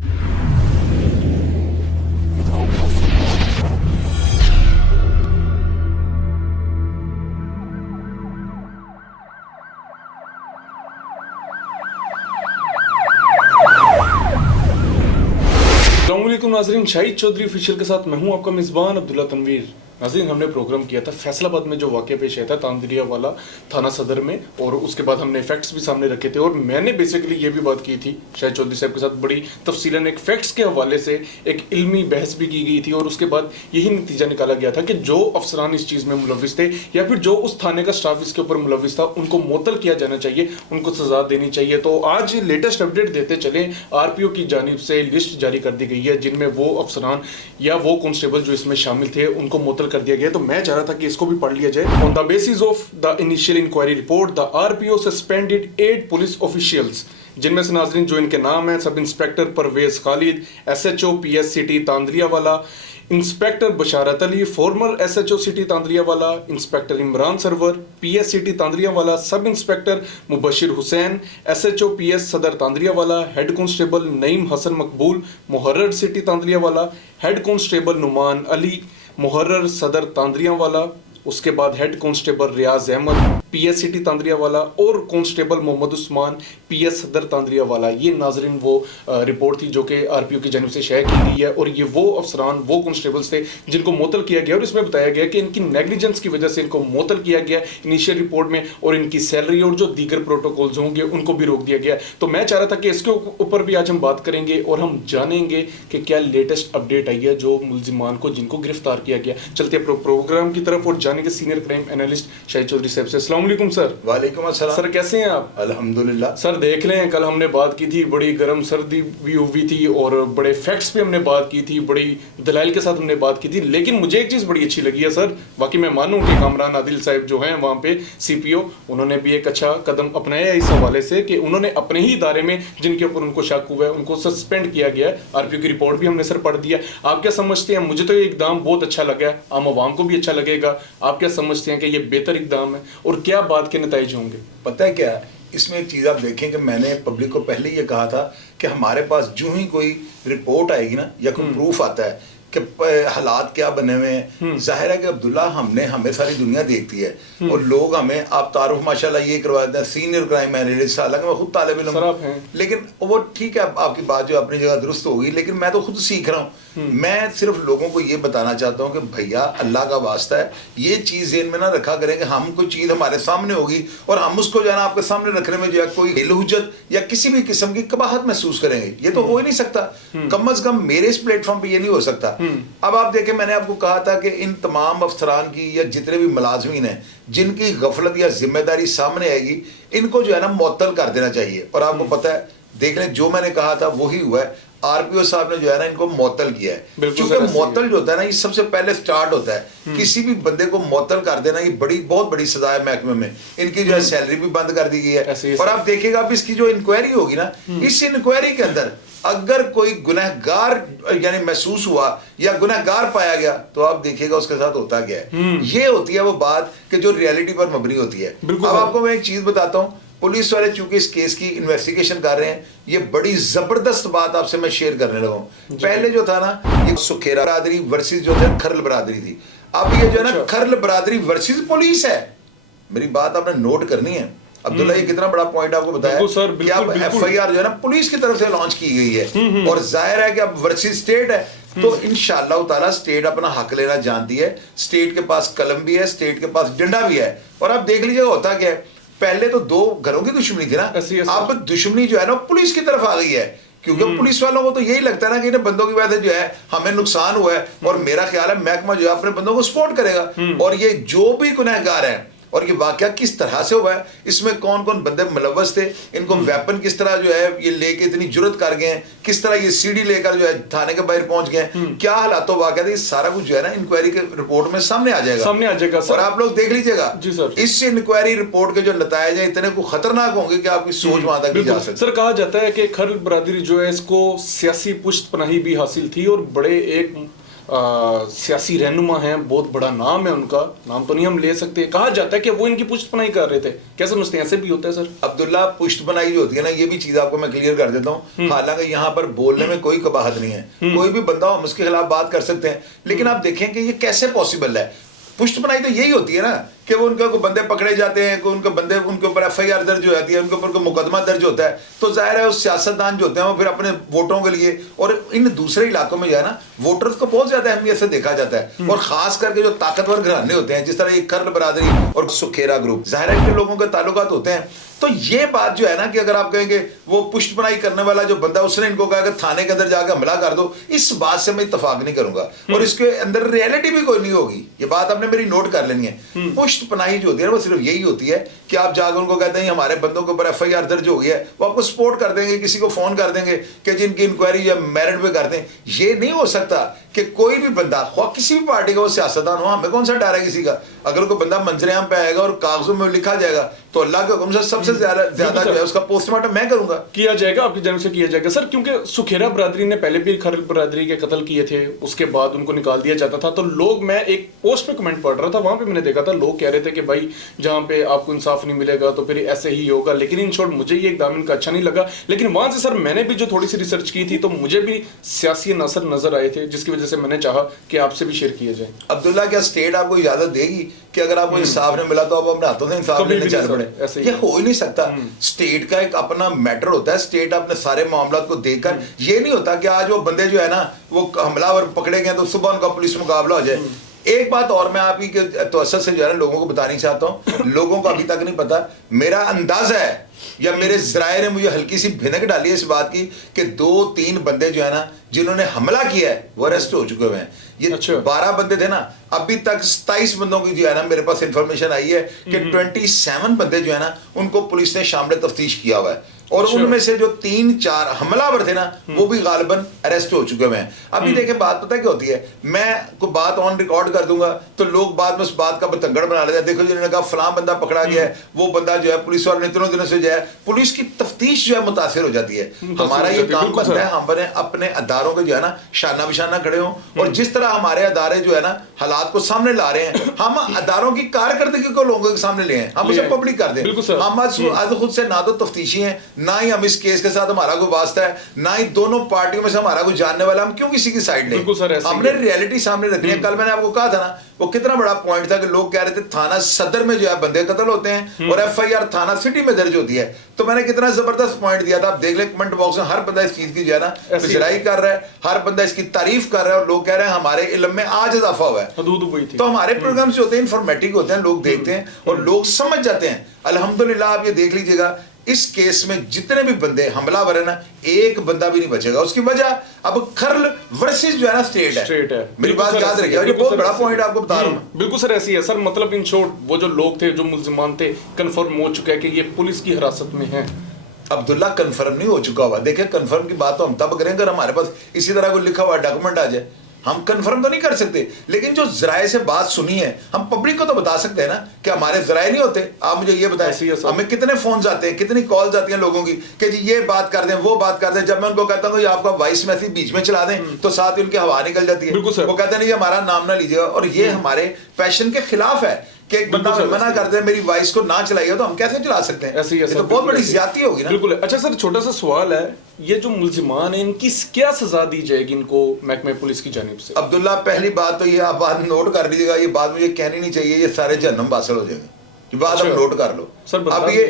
अस्सलामुअलैकुम नाज़रीन, शाहिद चौधरी ऑफिशियल के साथ मैं हूं आपका मेज़बान अब्दुल्ला तनवीर। नाज़रीन, हमने प्रोग्राम किया था फैसलाबाद में जो वाक़या पेश आया था तांदरिया वाला थाना सदर में, और उसके बाद हमने फैक्ट्स भी सामने रखे थे और मैंने बेसिकली ये भी बात की थी शाहिद चौधरी साहब के साथ बड़ी तफसीलन एक फैक्ट्स के हवाले से एक इल्मी बहस भी की गई थी, और उसके बाद यही नतीजा निकाला गया था कि जो अफसरान इस चीज़ में मुलविस थे या फिर जो उस थाने का स्टाफ इसके ऊपर मुलविस था उनको मुअत्तल किया जाना चाहिए, उनको सजा देनी चाहिए। तो आज लेटेस्ट अपडेट देते चले, RPO की जानिब से लिस्ट जारी कर दी गई है जिनमें वो अफसरान या वो कांस्टेबल जो इसमें शामिल थे उनको मुअत्तल कर दिया गया। तो मैं चाह रहा था कि इसको भी पढ़ लिया जाए। On the basis of the initial inquiry report the RPO suspended 8 police officials, जिनमें से नाजरीन जो इनके नाम हैं: sub inspector Parvez Khalid, SHO PS city Tandlianwala, inspector Basharat Ali, former SHO city Tandlianwala, inspector Imran Sarwar PS city Tandlianwala, sub inspector Mubashir Hussain SHO PS Sadar Tandlianwala, head constable Naeem Hassan Maqbool मुहर्रर city Tandlianwala, head constable Noman Ali मुहर्रर सदर तांदरियावाला, उसके बाद हेड कांस्टेबल रियाज अहमद PS सिटी तांदरियावाला और कांस्टेबल मोहम्मद उस्मान PS सदर तांदरियावाला। ये नाजरीन वो रिपोर्ट थी जो कि RPO की जानिब से शेयर की गई है, और ये वो अफसरान वो कांस्टेबल्स थे जिनको मुअत्तल किया गया, और इसमें बताया गया कि इनकी नेग्लिजेंस की वजह से इनको मुअत्तल किया गया इनिशियल रिपोर्ट में, और इनकी सैलरी और जो दीगर प्रोटोकॉल्स होंगे उनको भी रोक दिया गया। तो मैं चाह रहा था कि इसके ऊपर भी आज हम बात करेंगे और हम जानेंगे कि क्या लेटेस्ट अपडेट आई है जो मुलजिमान को जिनको गिरफ्तार किया गया। चलते प्रोग्राम की तरफ और जानेंगे senior crime analyst Shahid Chaudhary साहब से। अस्सलाम वालेकुम सर। वालेकुम अस्सलाम सर, कैसे हैं आप? अल्हम्दुलिल्लाह। सर देख लें, कल हमने बात की थी, बड़ी गर्म सर्दी भी हुई थी और बड़े फैक्ट्स पे हमने बात की थी, बड़ी दलाइल के साथ हमने बात की थी, लेकिन मुझे एक चीज़ बड़ी अच्छी लगी है सर। बाकी मैं मानूं कि कामरान आदिल साहब जो हैं वहाँ पे CPO, उन्होंने भी एक अच्छा कदम अपनाया इस हवाले से कि उन्होंने अपने ही इदारे में जिनके ऊपर उनको शक हुआ है उनको सस्पेंड किया गया। RPO की रिपोर्ट भी हमने सर पढ़ दिया। आप क्या समझते हैं? मुझे तो ये इकदाम बहुत अच्छा लगा, आम आवाम को भी अच्छा लगेगा। आप क्या समझते हैं कि ये बेहतर इकदाम है और क्या बात के नतीजे होंगे? पता है क्या, इसमें एक चीज़ आप देखें कि मैंने पब्लिक को पहले ये कहा था कि हमारे पास जो ही कोई रिपोर्ट आएगी ना या कोई प्रूफ आता है कि हालात क्या बने हुए हैं, जाहिर है कि अब्दुल्ला हमें सारी दुनिया देखती है और लोग हमें, आप तारुफ माशाल्लाह ये करवा देते हैं सीनियर क्राइम एनालिस्ट, हालांकि मैं खुद तालिब इल्म हूं, लेकिन वो ठीक है, आपकी बात जो अपनी जगह दुरुस्त होगी, लेकिन मैं तो खुद सीख रहा हूँ। मैं सिर्फ लोगों को ये बताना चाहता हूँ कि भैया अल्लाह का वास्ता है, ये चीज़ इन में ना रखा करें कि हम कोई चीज़ हमारे सामने होगी और हम उसको जो है ना आपके सामने रखने में जो है कोई हिल-हुज्जत या किसी भी किस्म की कबाहत महसूस करेंगे, ये तो हो ही नहीं सकता। कम अज कम मेरे इस प्लेटफॉर्म पे ये नहीं हो सकता। अब आप देखें, मैंने आपको कहा था कि इन तमाम अफसरान की या जितने भी मुलाजमीन हैं जिनकी गफलत या जिम्मेदारी सामने आएगी, इनको जो है ना मुअत्तल कर देना चाहिए। और आपको पता है, देख लें, जो मैंने कहा था वही हुआ है। RPO साहब ने जो है ना इनको मुअत्तल किया है, क्योंकि मुअत्तल जो होता है ना ये सबसे पहले स्टार्ट होता है। किसी भी बंदे को मुअत्तल कर देना ये बहुत बड़ी सजा है। महकमे में इनकी जो है सैलरी भी बंद कर दी गई है। और आप देखिएगा, अब इसकी जो इंक्वायरी होगी ना, इस इंक्वायरी के अंदर अगर कोई गुनहगार यानी महसूस हुआ या गुनहगार पाया गया, तो आप देखिएगा उसके साथ होता क्या है। ये होती है वो बात कि जो रियलिटी पर मबनी होती है। अब आपको मैं एक चीज बताता हूँ, पुलिस वाले चूंकि इस केस की इन्वेस्टिगेशन कर रहे हैं, ये बड़ी जबरदस्त बात आपसे मैं शेयर करने लगा हूं। पहले जो था ना, ये सुखेरा बरादरी वर्सेस जो था खरल बरादरी थी। अब ये जो है ना खरल बरादरी वर्सेस पुलिस है। मेरी बात आपने नोट करनी है अब्दुल्ला, ये कितना बड़ा पॉइंट आपको बताया कि अब FIR जो है ना पुलिस की तरफ से लॉन्च की गई है, और जाहिर है कि अब वर्सेस स्टेट है, तो इंशाअल्लाह ताला स्टेट अपना हक लेना जानती है। स्टेट के पास कलम भी है, स्टेट के पास डंडा भी है। और आप देख लीजिएगा होता क्या है, पहले तो दो घरों की दुश्मनी थी ना, अब दुश्मनी जो है ना पुलिस की तरफ आ गई है, क्योंकि पुलिस वालों को तो यही लगता है ना कि इन बंदों की वजह से जो है हमें नुकसान हुआ है, और मेरा ख्याल है महकमा जो है अपने बंदों को सपोर्ट करेगा। और ये जो भी गुनहगार है, और ये वाकया किस तरह से हुआ है, इसमें कौन कौन बंदे मुलव्वस थे, इनको वेपन किस तरह जो है ये लेके इतनी जुर्रत कर गए हैं, किस तरह ये सीढ़ी लेकर जो है थाने के बाहर पहुंच गए, क्या हालात वाकया थे, सारा कुछ जो है ना इंक्वायरी के रिपोर्ट में सामने आ जाएगा सर। और आप लोग देख लीजिएगा जी सर, इस इंक्वायरी रिपोर्ट के जो नतीजे हैं इतने को खतरनाक होंगे कि आपकी सोच वहां तक नहीं जा सकती। सर, कहा जाता है कि खरल बरादरी जो है इसको सियासी पुष्टपनाही भी हासिल थी और बड़े एक सियासी रहनुमा हैं, बहुत बड़ा नाम है उनका, नाम तो नहीं हम ले सकते, कहा जाता है कि वो इनकी पुष्टपनाही कर रहे थे, क्या समझते हैं ऐसे भी होता है सर? अब्दुल्ला, पुष्टपनाही जो होती है ना, ये भी चीज आपको मैं क्लियर कर देता हूँ। हालांकि यहाँ पर बोलने में कोई कबाहत नहीं है, कोई भी बंदा हम उसके खिलाफ बात कर सकते हैं, लेकिन आप देखें कि ये कैसे पॉसिबल है। पुष्टपनाही तो यही होती है ना कि वो उनके को बंदे पकड़े जाते हैं, उनके बंदे, उनके ऊपर FIR दर्ज हो जाती है, उनके ऊपर कोई मुकदमा दर्ज होता है, तो जाहिर है उस सियासतदान जो होते हैं वो फिर अपने वोटों के लिए, और इन दूसरे इलाकों में जो है ना वोटर्स को बहुत ज्यादा अहमियत से देखा जाता है, और खास करके जो ताकतवर घराने होते हैं, जिस तरह ये कर्ल बरादरी और सुखेरा ग्रुप, जाहिर है के लोगों के ताल्लुकात होते हैं। तो ये बात जो है ना कि अगर आप कहेंगे वो पुष्टपनाही करने वाला जो बंदा उसने इनको कहा कि थाने के अंदर जाकर हमला कर दो, इस बात से मैं इत्तेफाक नहीं करूंगा, और इसके अंदर रियलिटी भी कोई नहीं होगी। ये बात आपने मेरी नोट कर लेनी है। पुष्टपनाही जो होती है वो सिर्फ यही होती है कि आप जाकर उनको कहते हैं हमारे बंदों के ऊपर FIR दर्ज हो गया है, वो आपको सपोर्ट कर देंगे, किसी को फोन कर देंगे कि जिनकी इंक्वायरी या मेरिट पे कर दें। ये नहीं हो सकता कि कोई भी बंदा, किसी भी पार्टी का वो सियासतदान हो, हमें कौन सा डर है किसी का, अगर कोई बंदा मंजरेआम पे आएगा और कागजों में लिखा जाएगा तो अल्लाह के हुक्म से सबसे ज्यादा जो है उसका पोस्टमार्टम मैं करूंगा, किया जाएगा, आपकी जन्म से किया जाएगा सर। क्योंकि सुखेरा बरादरी ने पहले भी खरल बरादरी के कत्ल किए थे, उसके बाद उनको निकाल दिया जाता था, तो लोग, मैं एक पोस्ट पे कमेंट पढ़ रहा था, वहां पे मैंने देखा था लोग कह रहे थे कि भाई जहां पे आपको इंसाफ नहीं मिलेगा तो फिर ऐसे ही होगा, लेकिन इन शॉर्ट मुझे ये एकदम इनका अच्छा नहीं लगा। लेकिन वहां से सर मैंने भी जो थोड़ी सी रिसर्च की थी तो मुझे भी सियासी असर नजर आए थे, जिसकी वजह से मैंने चाहा कि आपसे भी शेयर किया जाए। अब्दुल्ला, क्या स्टेट आपको इजाजत देगी कि अगर आपको इंसाफ नहीं मिला तो आप अपने हाथों से इंसाफ लेने चल पड़े? ये हो ही नहीं सकता। स्टेट का एक अपना मैटर होता है, स्टेट अपने सारे मामला को देखकर, ये नहीं होता कि आज वो बंदे जो है ना वो हमलावर पकड़े गए तो सुबह उनका पुलिस मुकाबला हो जाए। एक बात और मैं आप ही के तवज्जुह से जो है ना लोगों को बतानी चाहता हूँ, लोगों को अभी तक नहीं पता, मेरा अंदाजा है या मेरे ज़राए ने मुझे हल्की सी भिनक डाली है इस बात की कि 2-3 बंदे जो है ना जिन्होंने हमला किया है वो अरेस्ट हो चुके हुए हैं। ये 12 बंदे थे ना, अभी तक 27 बंदों की जो है ना मेरे पास इंफॉर्मेशन आई है कि 27 बंदे जो है ना उनको पुलिस ने शामिल तफ्तीश किया हुआ है, और उनमें से जो 3-4 हमलावर थे ना वो भी गालिबन अरेस्ट हो चुके हुए हैं। अभी देखें बात पता क्या होती है, मैं कोई बात ऑन रिकॉर्ड कर दूंगा तो लोग बाद में उस बात का बतंगड़ बना लेते हैं, देखो जिन्होंने कहा फलां बंदा पकड़ा गया है, वो बंदा जो है पुलिस वाले इतनों दिनों से जो है पुलिस की तफ्तीश जो है मुतासिर हो जाती है। हमारा ये काम बनता है, हम अपने अदारों के जो है ना शाना बिशाना खड़े हों, और जिस तरह हमारे अदारे जो है ना हालात को सामने ला रहे हैं, हम अदारों की कारकर्दगी को लोगों के सामने ले आए, हम उसे पब्लिक कर दें। हम आज खुद से ना तो तफ्तीशी हैं, ना ही हम इस केस के साथ हमारा कोई वास्ता है, ना ही दोनों पार्टियों में से हमारा कोई जानने वाला, हम क्यों किसी की साइड लें? हमने रियलिटी सामने रखनी है। कल मैंने आपको कहा था ना वो कितना बड़ा पॉइंट था कि लोग कह रहे थे थाना सदर में जो है बंदे कत्ल होते हैं और FIR थाना सिटी में दर्ज होती है, तो मैंने कितना जबरदस्त पॉइंट दिया था। आप देख ले कमेंट बॉक्स में हर बंदा इस चीज की जो है ना पिछराई कर रहा है, हर बंदा इसकी तारीफ कर रहा है, और लोग कह रहे हैं हमारे इल्म में आज इजाफा हुआ है। तो हमारे प्रोग्राम्स जो होते हैं इंफॉर्मेटिव होते हैं, लोग देखते हैं और लोग समझ जाते हैं। अल्हम्दुलिल्लाह आप ये देख लीजिएगा इस केस में जितने भी बंदे हमलावर है ना, एक बंदा भी नहीं बचेगा। उसकी वजह अब खर्ल वर्सेस जो है ना स्टेट है। मेरी बात याद रखिए, ये बहुत बड़ा पॉइंट आपको बता रहा हूं। बिल्कुल सर ऐसी है सर, मतलब इन शॉर्ट वो जो लोग थे, जो मुल्जिमान थे, कंफर्म हो चुका है कि ये पुलिस की हिरासत में है। अब्दुल्ला कंफर्म नहीं हो चुका हुआ, देखिए कंफर्म की बात तो हम तब करें अगर हमारे पास इसी तरह कोई लिखा हुआ डॉक्यूमेंट आ जाए। हम कंफर्म तो नहीं कर सकते, लेकिन जो जराए से बात सुनी है हम पब्लिक को तो बता सकते हैं ना कि हमारे जराए नहीं होते। आप मुझे ये बताएं हमें कितने फोन आते हैं, कितनी कॉल्स आती हैं लोगों की कि जी ये बात कर दें, वो बात कर दें। जब मैं उनको कहता हूँ आपका वॉइस मैसेज बीच में चला दें तो साथ ही उनकी हवा निकल जाती है, वो कहते हैं नहीं हमारा नाम ना लीजिएगा। और ये हमारे पैशन के खिलाफ है कि एक बंदा मना कर दे मेरी वॉइस को ना चलाइए, तो हम कैसे चला सकते हैं? ये तो बहुत बड़ी ज्यादती होगी ना। बिल्कुल। अच्छा सर छोटा सा सवाल है, ये जो मुल्जिमान है इनकी क्या सजा दी जाएगी इनको महकमे पुलिस की जानिब से? अब्दुल्ला, पहली बात तो ये आप बात नोट कर लीजिएगा, ये बात मुझे कहनी नहीं चाहिए, ये सारे जहन्नम बासिल हो जाएंगे, ये बात आप नोट कर लो। अब ये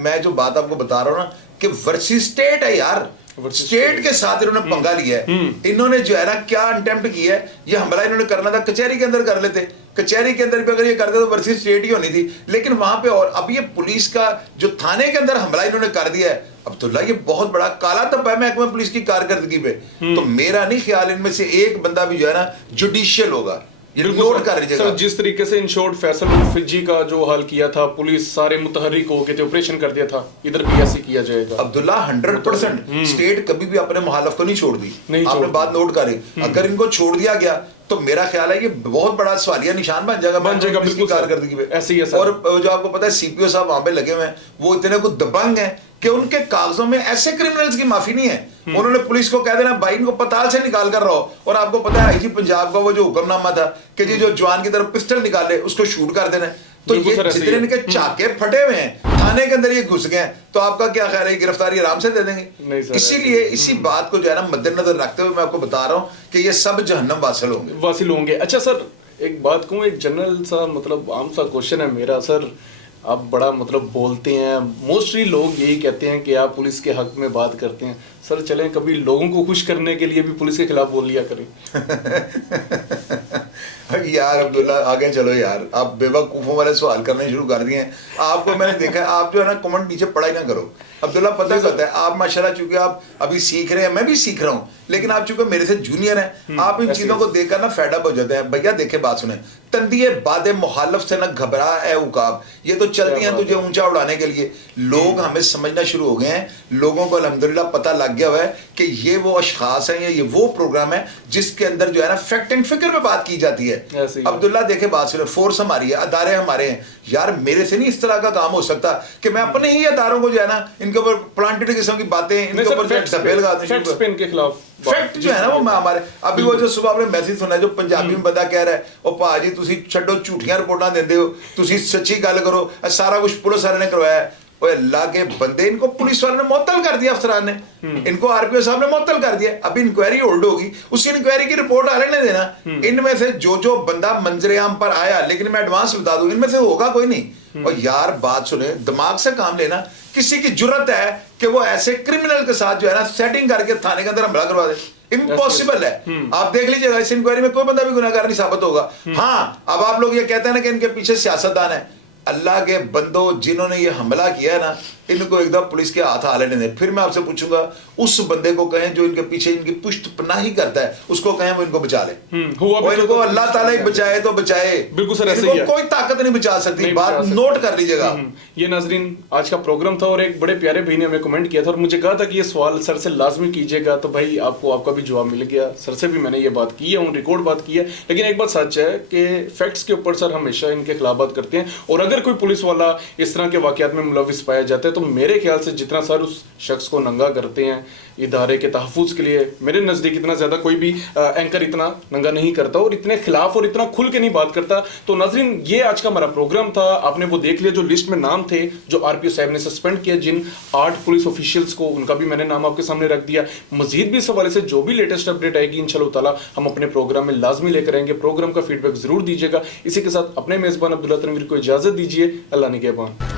मैं जो बात आपको बता रहा हूँ ना कि वर्सेस स्टेट है यार, स्टेट के साथ इन्होंने पंगा लिया है। इन्होंने जो है ना क्या अटेम्प्ट किया है, ये हमला इन्होंने करना था कचहरी के अंदर कर लेते, कचहरी के अंदर भी अगर ये करते तो वर्सेस स्टेट ही होनी थी, लेकिन वहां पे और अब ये पुलिस का जो थाने के अंदर हमला इन्होंने कर दिया है। अब्दुल्ला, ये बहुत बड़ा काला धब्बा है महकमा पुलिस की कारकर्दगी पे। तो मेरा नहीं ख्याल इनमें से एक बंदा भी जो है ना जुडिशियल होगा, ये नोट कर लीजिएगा। सर जिस तरीके से इन शॉर्ट फैसल और फिजी का जो हाल किया था, पुलिस सारे मुतहर्रिक हो गए थे, ऑपरेशन कर दिया था, इधर भी ऐसे किया जाएगा। अब्दुल्ला 100% स्टेट कभी भी अपने मुखालिफ को नहीं छोड़ दी, आपने बात नोट करी। अगर इनको छोड़ दिया गया तो मेरा ख्याल है ये बहुत बड़ा सवालिया निशान बन जाएगा बिल्कुल कारकर्दगी पे। ऐसे ही है सर। और जो आपको पता है सीपीओ साहब वहां पे लगे हुए हैं, वो इतने कुछ दबंग हैं कि उनके कागजों में ऐसे क्रिमिनल्स की माफी नहीं है। उन्होंने पुलिस को कह देना भाई इनको पताल से निकाल कर रहो, और आपको पता है आईजी पंजाब का वो जो हुक्मनामा था कि जी जो जवान की तरफ पिस्टल निकाले उसको शूट कर देना। तो ये जितने इनके चाके फटे हुए हैं थाने के अंदर ये घुस गए हैं, तो आपका क्या ख्याल है गिरफ्तारी आराम से दे देंगे? इसीलिए इसी बात को जो है ना मद्देनजर रखते हुए मैं आपको बता रहा हूं कि ये सब जहन्नम वासिल होंगे। अच्छा सर, एक बात कहूँ, एक जनरल सा मतलब आम सा क्वेश्चन है मेरा सर, आप बड़ा मतलब बोलते हैं, मोस्टली लोग यही कहते हैं कि आप पुलिस के हक में बात करते हैं सर, चलें कभी लोगों को खुश करने के लिए भी पुलिस के खिलाफ बोल लिया करें। यार अब्दुल्ला आगे चलो यार, आप बेवकूफ़ों वाले सवाल करने शुरू कर दिए हैं। आपको मैंने देखा है, आप जो है ना कमेंट नीचे पढ़ाई ना करो अब्दुल्ला, पता है आप माशाल्लाह चूंकि आप अभी सीख रहे हैं, मैं भी सीख रहा हूँ, लेकिन आप चूंकि मेरे से जूनियर हैं, आप इन चीज़ों को देखकर ना फेड अप हो जाते हैं। भैया देखे बात सुने, तंदिए बादे मुखालफ से ना घबरा है उकाब, ये तो चलती हैं तुझे ऊंचा उड़ाने के लिए। लोग हमें समझना शुरू हो गए हैं, लोगों को अल्हम्दुलिल्लाह पता लग गया हुआ है कि ये वो अशखास हैं या ये वो प्रोग्राम है जिसके अंदर जो है ना फैक्ट एंड फिक्र पे बात की जाती है। अब्दुल्ला देखे बात सुने, फोर्स हमारी है, अदारे हमारे हैं यार, मेरे से नहीं इस तरह का काम हो सकता कि मैं अपने ही अदारों को जो है ना इनके ऊपर प्लांटेड किस्म की बातें, इनके ऊपर फैक्ट जो है ना वो हमारे। अभी वो जो सुबह आपने मैसेज सुना जो पंजाबी में बंदा कह रहा है, ओ भाजी तुसी छड्डो झूठियां रिपोर्टां देंदे हो, तुसी सच्ची गल करो, सारा कुछ पुलिस वाले ने करवाया है। ओए अल्लाह के बंदे, इनको पुलिस वाले ने मुअत्तल कर दिया, अफसरान ने इनको आरपीओ साहब ने मुअत्तल कर दिया। अभी इंक्वायरी होल्ड होगी, उस इंक्वायरी की रिपोर्ट आने ने देना। इनमें से जो बंदा मंजरे आम पर आया, लेकिन मैं एडवांस बता दूं इनमें से होगा कोई नहीं। और यार बात सुने, दिमाग से काम लेना, किसी की जुर्रत है कि वो ऐसे क्रिमिनल के साथ जो है ना सेटिंग करके थाने के अंदर हमला करवा दे? इम्पॉसिबल है। आप देख लीजिएगा इस इंक्वायरी में कोई बंदा भी गुनहगार नहीं साबित होगा। हाँ, अब आप लोग ये कहते हैं ना कि इनके पीछे सियासतदान है, अल्लाह के बंदो जिन्होंने ये हमला किया है ना, इनको एकदम पुलिस के हाथ आ लेने दें। फिर मैं आपसे पूछूंगा, उस बंदे को कहें जो इनके पीछे इनकी पुष्ट पनाही करता है, उसको कहें वो इनको बचा ले। वो इनको अल्लाह ताला ही बचाए तो बचाए, बिल्कुल सर, ऐसे ही है। कोई ताकत नहीं बचा सकती। बात नोट कर लीजिएगा। ये नाजरीन आज का प्रोग्राम था, और एक बड़े प्यारे भाई ने हमें कमेंट किया था और मुझे कहा था कि ये सवाल सर से लाजमी कीजिएगा, तो भाई आपको आपका भी जवाब मिल गया। सर से भी मैंने ये बात की है, रिकॉर्ड बात की है। लेकिन एक बात सच है कि फैक्ट्स के ऊपर सर हमेशा इनके खिलाफ बात करते हैं, और अगर कोई पुलिस वाला इस तरह के वाकयात में मुलविस पाया जाता है तो मेरे ख्याल से जितना सर उस शख्स को नंगा करते हैं इदारे के तहफ़्फ़ुज़ के लिए, मेरे नज़दीक इतना ज़्यादा कोई भी एंकर इतना नंगा नहीं करता और इतने खिलाफ और इतना खुल के नहीं बात करता। तो नाज़रीन, ये आज का हमारा प्रोग्राम था। आपने वो देख लिया जो लिस्ट में नाम थे जो आरपीओ साहब ने सस्पेंड किया, जिन 8 पुलिस ऑफिशियल्स को, उनका भी मैंने नाम आपके सामने रख दिया। मजीद भी इस हवाले से जो भी लेटेस्ट अपडेट आएगी इंशाअल्लाह ताला हम अपने प्रोग्राम में लाजमी लेकर आएंगे। प्रोग्राम का फीडबैक जरूर दीजिएगा। इसी के साथ अपने मेज़बान अब्दुल्ला तनवीर को इजाज़त दीजिए। अल्लाह निगहबान।